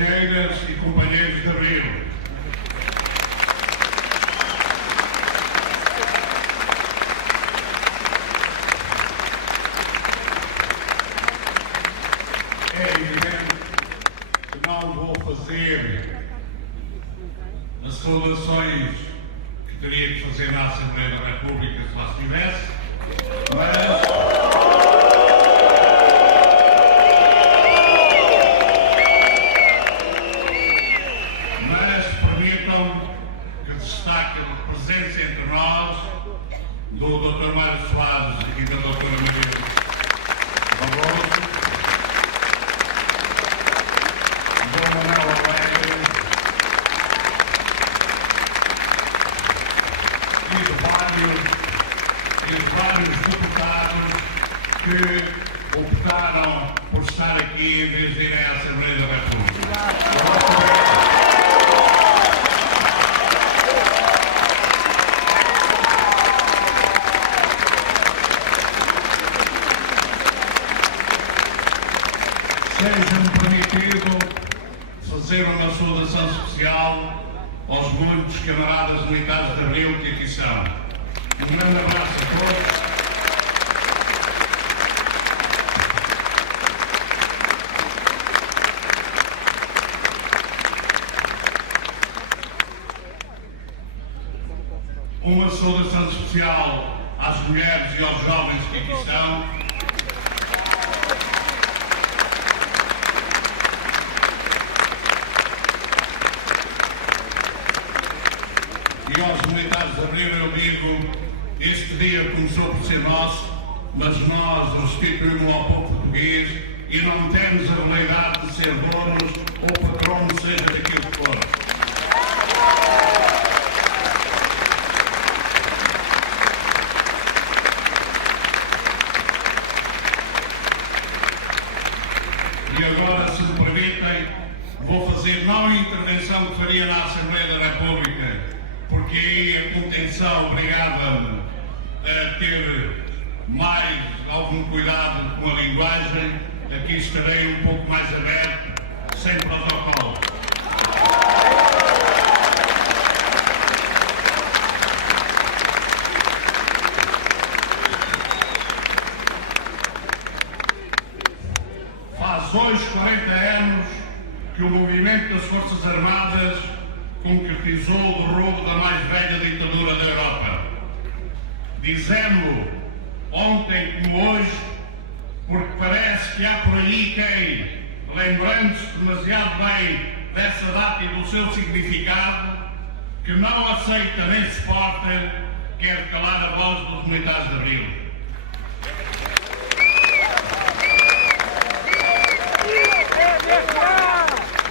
companheiras e companheiros de Abril, é evidente que não vou fazer as saudações que teria que fazer na Assembleia da República se lá estivesse, mas permitam que destaque a presença entre nós do Dr. Mário Soares e da Dra. Maria Barroso, do Manuel Alegre e de vários deputados que optaram por estar aqui em vez de irem à Assembleia da República. Seja-me permitido fazer uma saudação especial aos muitos camaradas militares de Abril que aqui são. Um grande abraço a todos. Uma saudação especial às mulheres e aos jovens que aqui estão. E aos militares de Abril eu digo, este dia começou por ser nosso, mas nós restituímos ao povo português e não temos a habilidade de ser donos ou patronos, seja daquilo que for. E agora, se me permitem, vou fazer não a intervenção que faria na Assembleia da República, porque aí a contenção obrigava-me a ter mais algum cuidado com a linguagem. Aqui estarei um pouco mais aberto, sem protocolo. Faz hoje 40 anos que o movimento das Forças Armadas concretizou o roubo da mais velha ditadura da Europa. Dizemos ontem como hoje, porque parece que há por aí quem, lembrando-se demasiado bem dessa data e do seu significado, que não aceita nem suporta, quer calar a voz dos militares de Abril.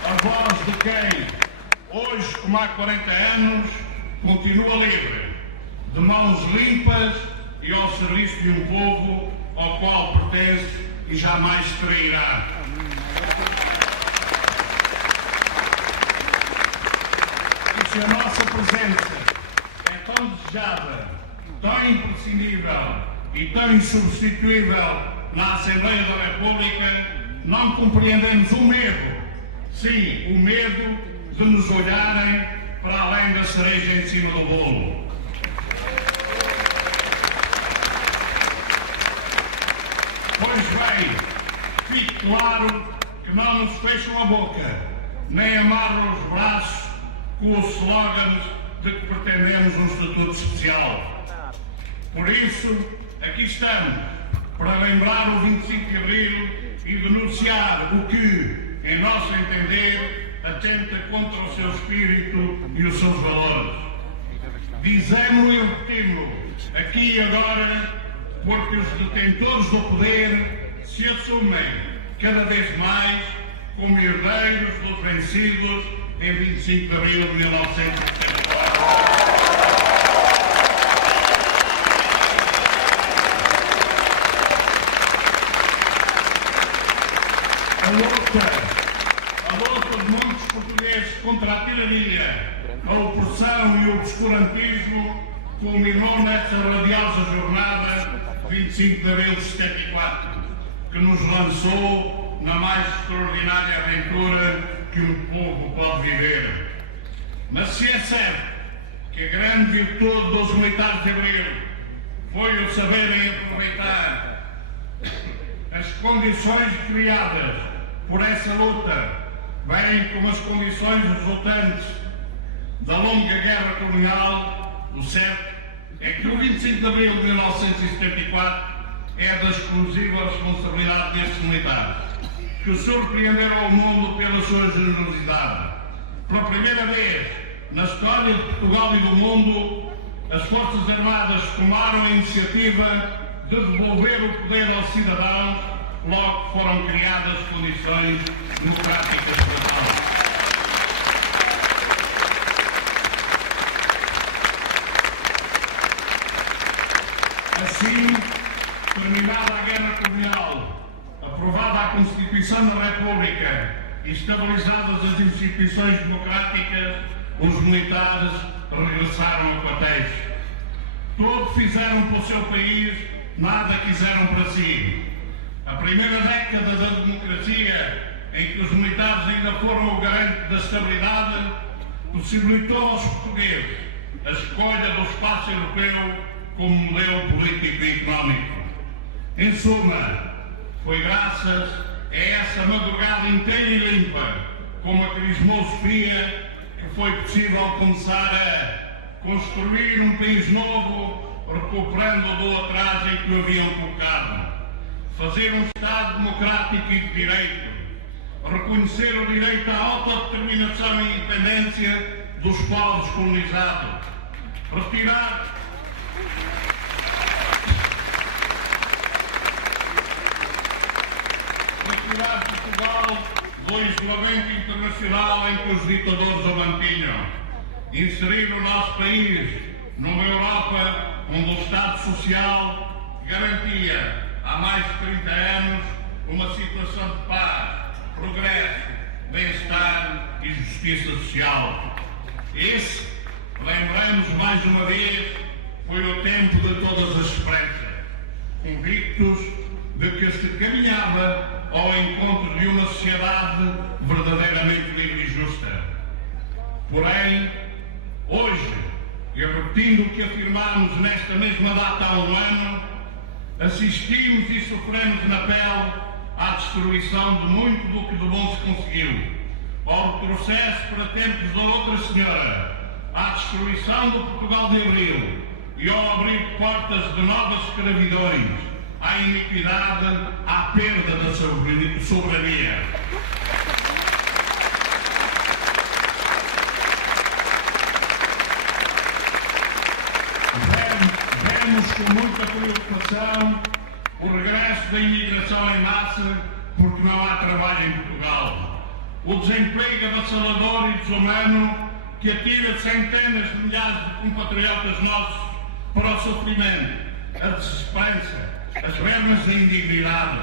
A voz de quem hoje, como há 40 anos, continua livre, de mãos limpas e ao serviço de um povo ao qual pertence e jamais se trairá. E se a nossa presença é tão desejada, tão imprescindível e tão insubstituível na Assembleia da República, não compreendemos o medo, sim, o medo de nos olharem para além da cereja em cima do bolo. Pois bem, fique claro que não nos fecham a boca, nem amarram os braços com os slogans de que pretendemos um estatuto especial. Por isso, aqui estamos, para lembrar o 25 de Abril e denunciar o que, em nosso entender, atenta contra o seu espírito e os seus valores. Dizemos e repetimos, aqui e agora, porque os detentores do poder se assumem cada vez mais como herdeiros dos vencidos em 25 de Abril de 1974. A luta de muitos portugueses contra a tirania, a opressão e o obscurantismo culminou nessa radiosa jornada 25 de Abril de 74, que nos lançou na mais extraordinária aventura que um povo pode viver. Mas se é certo que a grande virtude dos militares de Abril foi o saberem aproveitar as condições criadas por essa luta, bem como as condições resultantes da longa guerra colonial, o certo é que o 25 de Abril de 1974 é da exclusiva responsabilidade destes militares, que surpreenderam o mundo pela sua generosidade. Pela primeira vez na história de Portugal e do mundo, as Forças Armadas tomaram a iniciativa de devolver o poder aos cidadãos logo que foram criadas condições democráticas para tal. Assim, terminada a Guerra Colonial, aprovada a Constituição da República e estabilizadas as instituições democráticas, os militares regressaram a quartéis. Tudo fizeram para o seu país, nada quiseram para si. A primeira década da democracia, em que os militares ainda foram o garante da estabilidade, possibilitou aos portugueses a escolha do espaço europeu como modelo político e económico. Em suma, foi graças a essa madrugada inteira e limpa, como a crismou Sofia, que foi possível começar a construir um país novo, recuperando do atraso em que o haviam colocado. Fazer um Estado democrático e de direito, reconhecer o direito à autodeterminação e independência dos povos colonizados, retirar Portugal do isolamento internacional em que os ditadores o mantinham, inserir o nosso país numa Europa onde o Estado Social garantia há mais de 30 anos uma situação de paz, progresso, bem-estar e justiça social. Esse, lembramos mais uma vez, foi o tempo de todas as esperanças, convictos de que se caminhava ao encontro de uma sociedade verdadeiramente livre e justa. Porém, hoje, e repetindo o que afirmámos nesta mesma data há um ano, assistimos e sofremos na pele à destruição de muito do que de bom se conseguiu, ao retrocesso para tempos da outra senhora, à destruição do Portugal de Abril e ao abrir portas de novas escravidões, à iniquidade, à perda da soberania. Vemos com muita preocupação o regresso da imigração em massa porque não há trabalho em Portugal. O desemprego avassalador e desumano que atira centenas de milhares de compatriotas nossos para o sofrimento, a desesperança, as vermas da indignidade.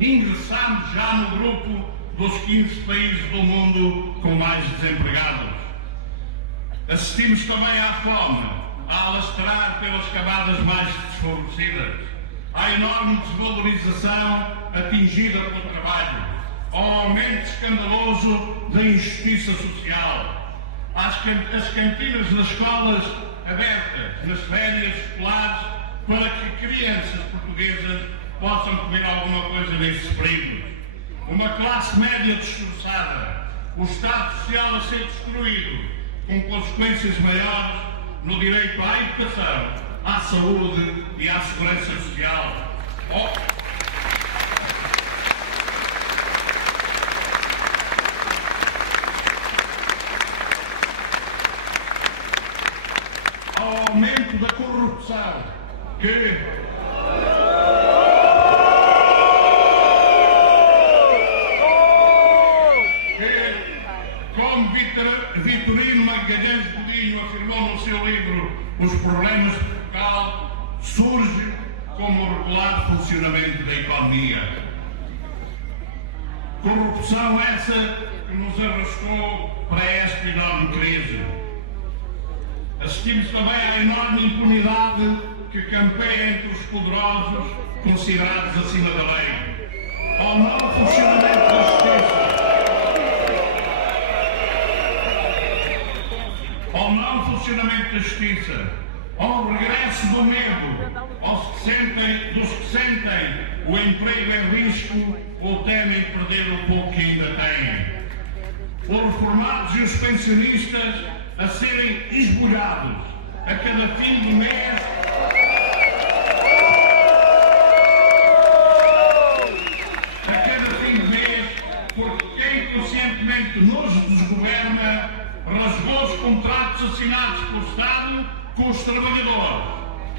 Ingressamos já no grupo dos 15 países do mundo com mais desempregados. Assistimos também à fome, a alastrar pelas camadas mais desfavorecidas, à enorme desvalorização atingida pelo trabalho, ao aumento escandaloso da injustiça social, as cantinas das escolas abertas nas férias escolares para que crianças portuguesas possam comer alguma coisa nesses períodos, uma classe média destroçada, o Estado Social a ser destruído, com consequências maiores no direito à educação, à saúde e à segurança social. Ao aumento da corrupção, que como Vitorino Magalhães Godinho afirmou no seu livro Os Problemas de Portugal, surge como o regular funcionamento da economia. Corrupção essa que nos arrastou para esta enorme crise. Assistimos também à enorme impunidade que campeia entre os poderosos considerados acima da lei, ao mau funcionamento da justiça, funcionamento da justiça, ao regresso do medo, dos que sentem o emprego em risco ou temem perder o pouco que ainda têm. Os reformados e os pensionistas a serem esbulhados a cada fim de mês porque quem conscientemente nos desgoverna rasgou os contratos assinados pelo Estado com os trabalhadores,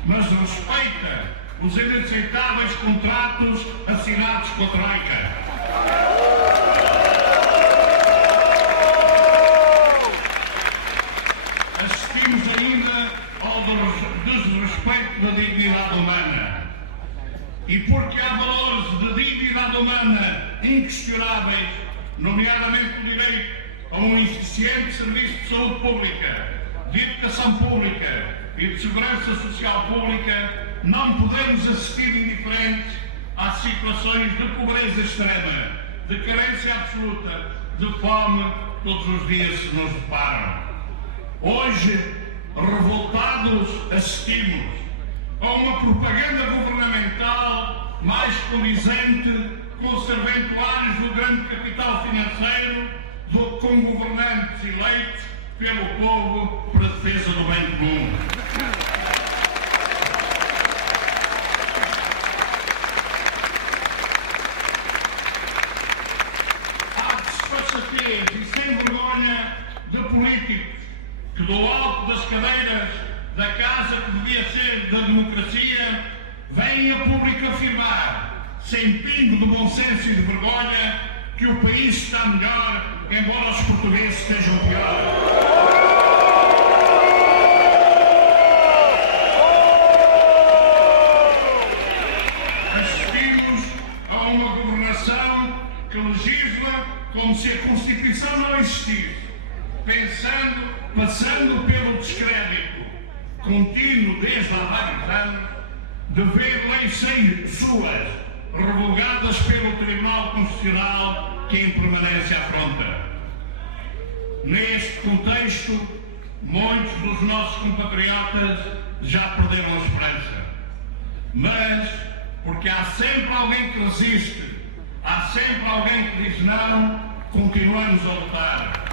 mas respeita os inaceitáveis contratos assinados com a Troika. Assistimos ainda ao desrespeito da dignidade humana. E porque há valores de dignidade humana inquestionáveis, nomeadamente o direito a um eficiente serviço de saúde pública, de educação pública e de segurança social pública, não podemos assistir indiferentes às situações de pobreza extrema, de carência absoluta, de fome que todos os dias se nos deparam. Hoje, revoltados, assistimos a uma propaganda governamental mais condizente com os serventuários do grande capital financeiro do que com governantes eleitos pelo povo para a defesa do bem comum. Há desfaçatez e sem vergonha de políticos que do alto das cadeiras da casa que devia ser da democracia, vêm a público afirmar, sem pingo de bom senso e de vergonha, que o país está melhor, embora os portugueses estejam piores. Assistimos a uma governação que legisla como se a Constituição não existisse, passando pelo descrédito contínuo desde há vários anos, de ver leis suas revogadas pelo Tribunal Constitucional que em permanência afronta. Neste contexto, muitos dos nossos compatriotas já perderam a esperança. Mas, porque há sempre alguém que resiste, há sempre alguém que diz não, continuamos a lutar.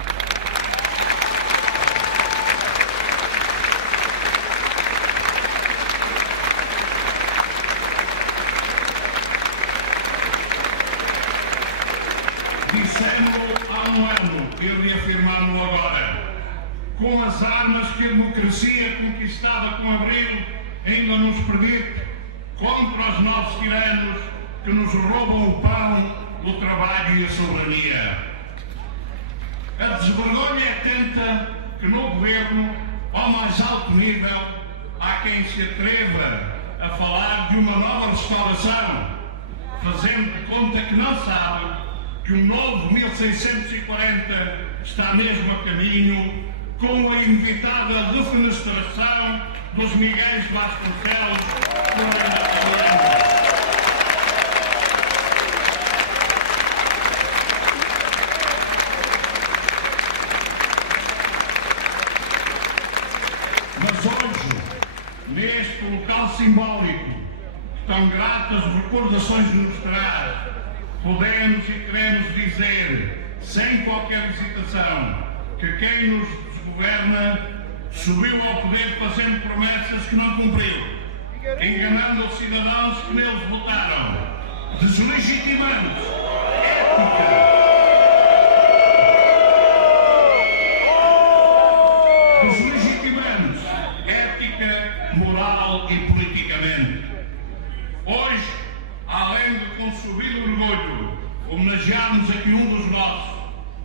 Dissemos-lo há um ano e reafirmamos-lo agora. Com as armas que a democracia conquistada com Abril ainda nos permite, contra os nossos tiranos que nos roubam o pão, o trabalho e a soberania. A desvergonha é tanta que no governo, ao mais alto nível, há quem se atreva a falar de uma nova restauração, fazendo de conta que não sabe que o novo 1640 está mesmo a caminho, com a inevitável defenestração dos Miguéis de Vasconcelos por Ana. Mas hoje, neste local simbólico, tão gratas recordações nos traz, podemos e queremos dizer, sem qualquer hesitação, que quem nos desgoverna subiu ao poder fazendo promessas que não cumpriu, enganando os cidadãos que neles votaram, deslegitimando ética, moral e politicamente. Hoje, além de com subido orgulho, homenagearmos aqui um dos nossos,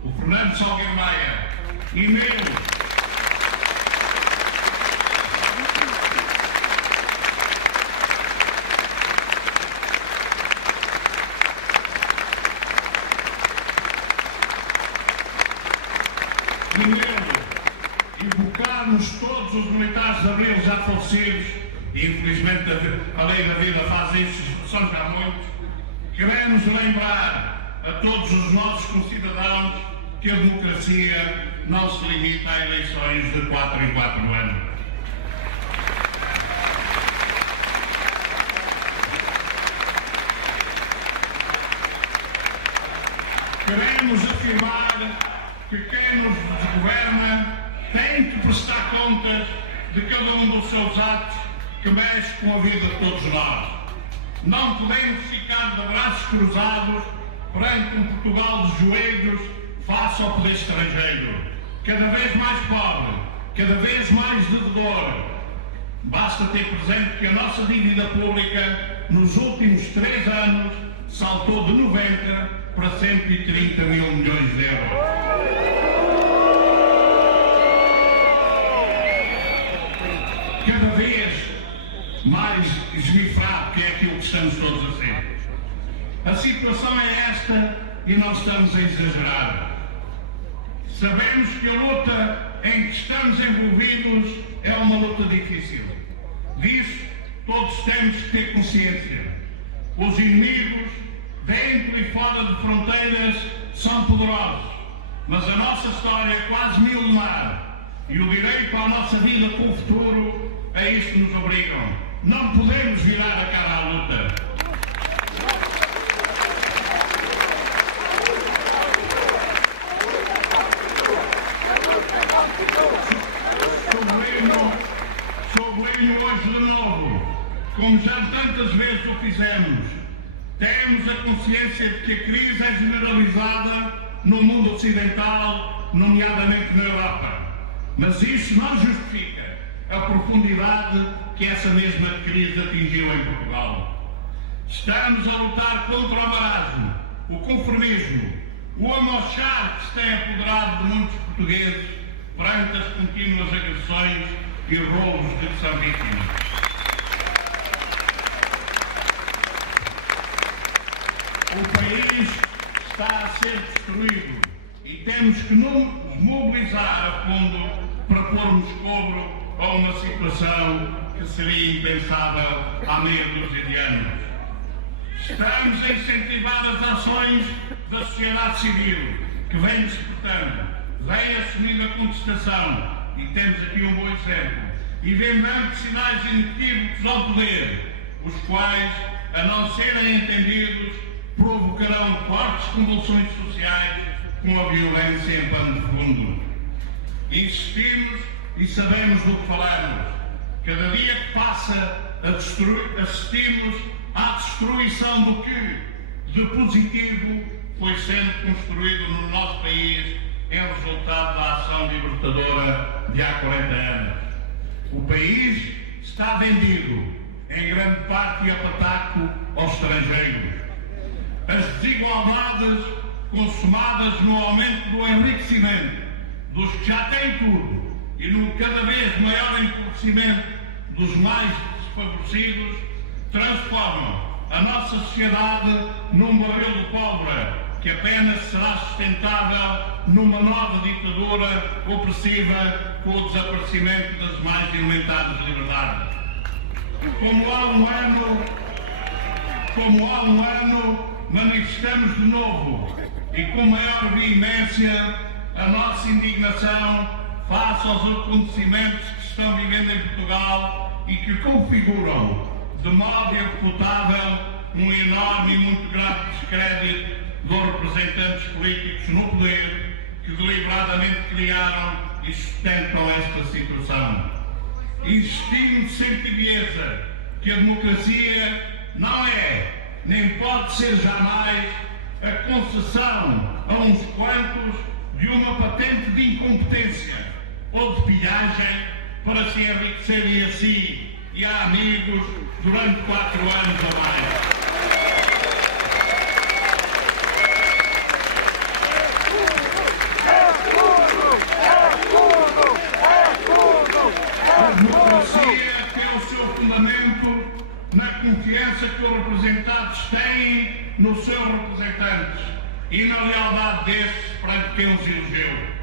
o Fernando Salgueiro Maia, e meu, invocarmos todos os militares de Abril já falecidos, e infelizmente a lei da vida faz isso, são já muitos. Queremos lembrar a todos os nossos concidadãos que a democracia não se limita a eleições de 4 em 4 anos. Queremos afirmar que quem nos governa tem que prestar contas de cada um dos seus atos que mexe com a vida de todos nós. Não podemos ficar de braços cruzados perante um Portugal de joelhos face ao poder estrangeiro, cada vez mais pobre, cada vez mais devedor. Basta ter presente que a nossa dívida pública nos últimos 3 anos saltou de 90 para 130 mil milhões de euros. Cada vez mais esmifrado que é aquilo que estamos todos a ser. A situação é esta e não estamos a exagerar. Sabemos que a luta em que estamos envolvidos é uma luta difícil. Disso todos temos que ter consciência. Os inimigos, dentro e fora de fronteiras, são poderosos, mas a nossa história é quase milenar e o direito à nossa vida com o futuro é isto que nos obrigam. Não podemos virar a cara à luta. Sublinho hoje de novo, como já tantas vezes o fizemos, temos a consciência de que a crise é generalizada no mundo ocidental, nomeadamente na Europa. Mas isso não justifica a profundidade que essa mesma crise atingiu em Portugal. Estamos a lutar contra o marasmo, o conformismo, o amochar que se tem apoderado de muitos portugueses perante as contínuas agressões e roubos de que são vítimas. O país está a ser destruído e temos que nos mobilizar a fundo para pormos cobro a uma situação que seria impensável há meia dúzia de anos. Estamos a incentivar as ações da sociedade civil, que vem despertando, vem assumindo a contestação, e temos aqui um bom exemplo, e vem dando sinais inequívocos ao poder, os quais, a não serem entendidos, provocarão fortes convulsões sociais com a violência em pano de fundo. Insistimos e sabemos do que falamos. Cada dia que passa assistimos à destruição do que, de positivo, foi sendo construído no nosso país em resultado da ação libertadora de há 40 anos. O país está vendido, em grande parte e a pataco, aos estrangeiros. As desigualdades consumadas no aumento do enriquecimento dos que já têm tudo e no cada vez maior empobrecimento dos mais desfavorecidos transformam a nossa sociedade num barril de pólvora que apenas será sustentável numa nova ditadura opressiva com o desaparecimento das mais elementares liberdades. Como há um ano, manifestamos de novo e com maior veemência a nossa indignação face aos acontecimentos que se estão vivendo em Portugal e que configuram de modo irrefutável um enorme e muito grave descrédito dos representantes políticos no poder que deliberadamente criaram e sustentam esta situação. Insistimos sem tibieza que a democracia não é, nem pode ser jamais, a concessão a uns quantos de uma patente de incompetência ou de pilhagem para se enriquecerem a si e a amigos durante 4 anos ou mais. A democracia tem o seu fundamento na confiança que os representados têm nos seus representantes e na lealdade desses perante quem os elegeu.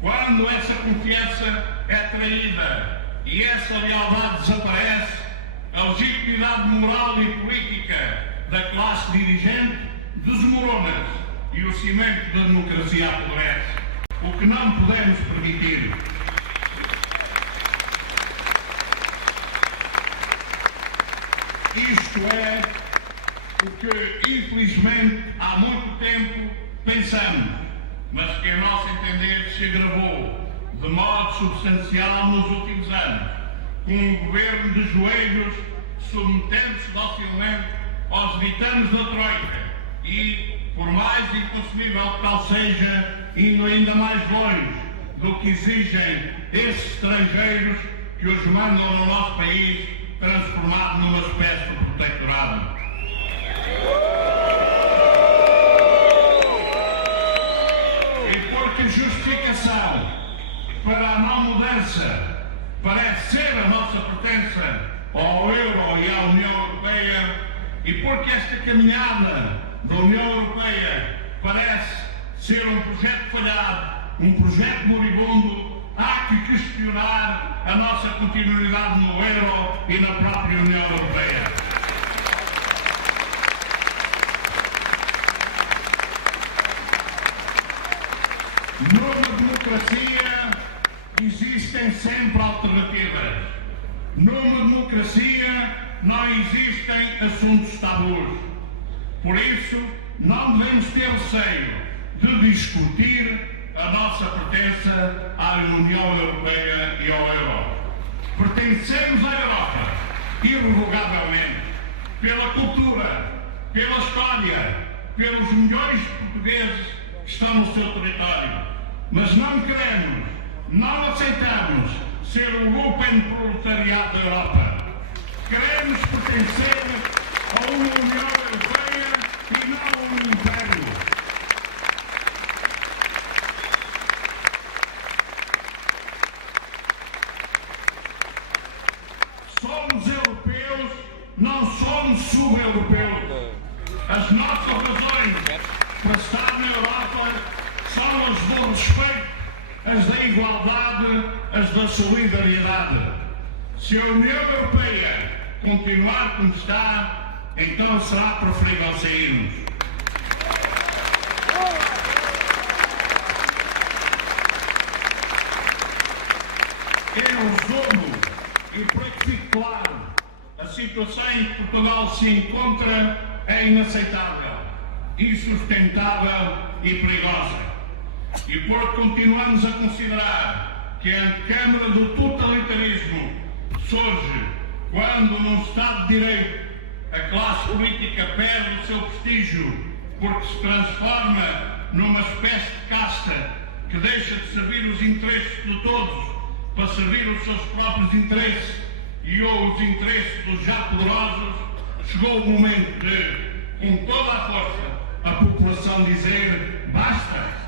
Quando essa confiança é traída e essa lealdade desaparece, a legitimidade moral e política da classe dirigente desmorona-se e o cimento da democracia apodrece, o que não podemos permitir. Isto é o que, infelizmente, há muito tempo pensamos, mas que, a nosso entender, se agravou de modo substancial nos últimos anos, com um governo de joelhos submetendo-se docilmente aos ditames da Troika e, por mais inconcebível que tal seja, indo ainda mais longe do que exigem esses estrangeiros que os mandam no nosso país, transformado numa espécie de protetorado. E porque justificação para a não mudança parece ser a nossa pertença ao euro e à União Europeia, e porque esta caminhada da União Europeia parece ser um projeto falhado, um projeto moribundo, há que questionar a nossa continuidade no euro e na própria União Europeia. Numa democracia existem sempre alternativas. Numa democracia não existem assuntos tabus. Por isso, não devemos ter receio de discutir a nossa pertença à União Europeia e ao euro. Pertencemos à Europa, irrevogavelmente, pela cultura, pela história, pelos milhões de portugueses que estão no seu território. Mas não queremos, não aceitamos ser o lupenproletariado da Europa. Queremos pertencer a uma União Europeia e não a um império. Somos europeus, não somos sub-europeus. As nossas razões para estar na Europa são as do respeito, as da igualdade, as da solidariedade. Se a União Europeia continuar como está, então será preferível sairmos. Em resumo, e para que fique claro, a situação em que Portugal se encontra é inaceitável, insustentável e perigosa. E porque continuamos a considerar que a antecâmara do totalitarismo surge quando, num Estado de Direito, a classe política perde o seu prestígio porque se transforma numa espécie de casta que deixa de servir os interesses de todos para servir os seus próprios interesses e ou os interesses dos já poderosos, chegou o momento de, com toda a força, a população dizer basta.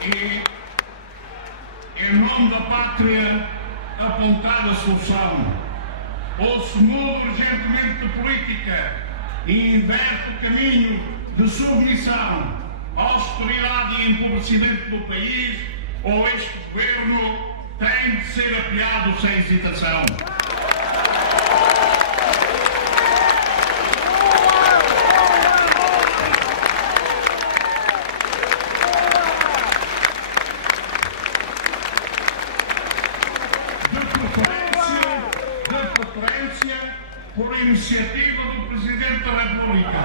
E, em nome da pátria, apontada a solução, ou se muda urgentemente de política e inverte o caminho de submissão, austeridade e empobrecimento do país, ou este governo tem de ser apoiado sem hesitação. De preferência por iniciativa do Presidente da República.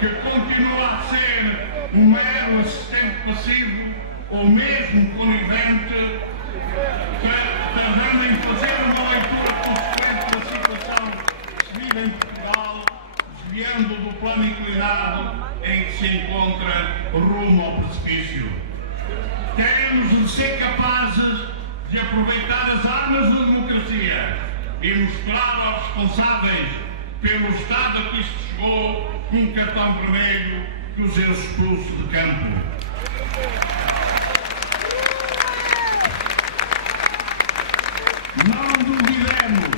Que continua a ser um mero assistente passivo ou mesmo conivente, tardando em fazer uma leitura consequente da situação vivida em Portugal, desviando do plano inclinado em que se encontra rumo ao precipício. Temos de ser capazes de aproveitar as armas da democracia e mostrar aos responsáveis pelo estado a que isto chegou um cartão vermelho que os expulse de campo. Não duvidemos,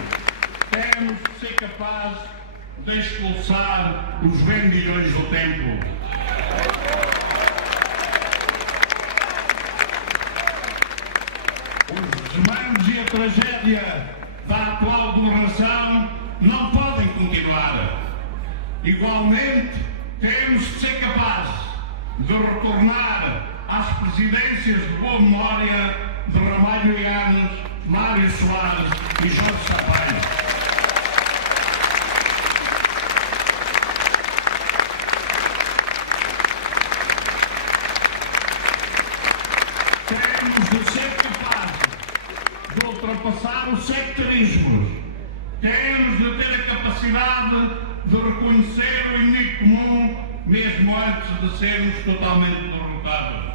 temos de ser capazes de expulsar os vendilhões do tempo. Os desmandos e a tragédia da atual governação não podem continuar. Igualmente, temos de ser capazes de retornar às presidências de boa memória de Ramalho Eanes, Mário Soares e Jorge Sampaio. Temos de ser capazes de ultrapassar os sectarismos. Temos de ter a capacidade de reconhecer o inimigo comum, mesmo antes de sermos totalmente derrotados.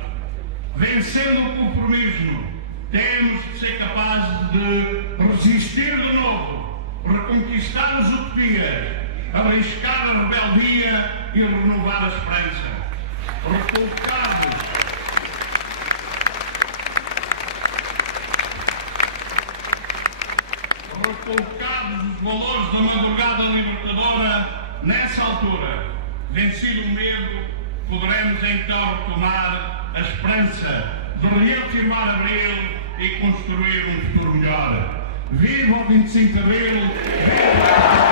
Vencendo o conformismo, temos de ser capazes de resistir de novo, reconquistar as utopias, arriscar a rebeldia e renovar a esperança. Recolocados os valores da madrugada libertadora, nessa altura, vencido o medo, poderemos então retomar a esperança de reafirmar Abril e construir um futuro melhor. Viva o 25 de Abril! Viva!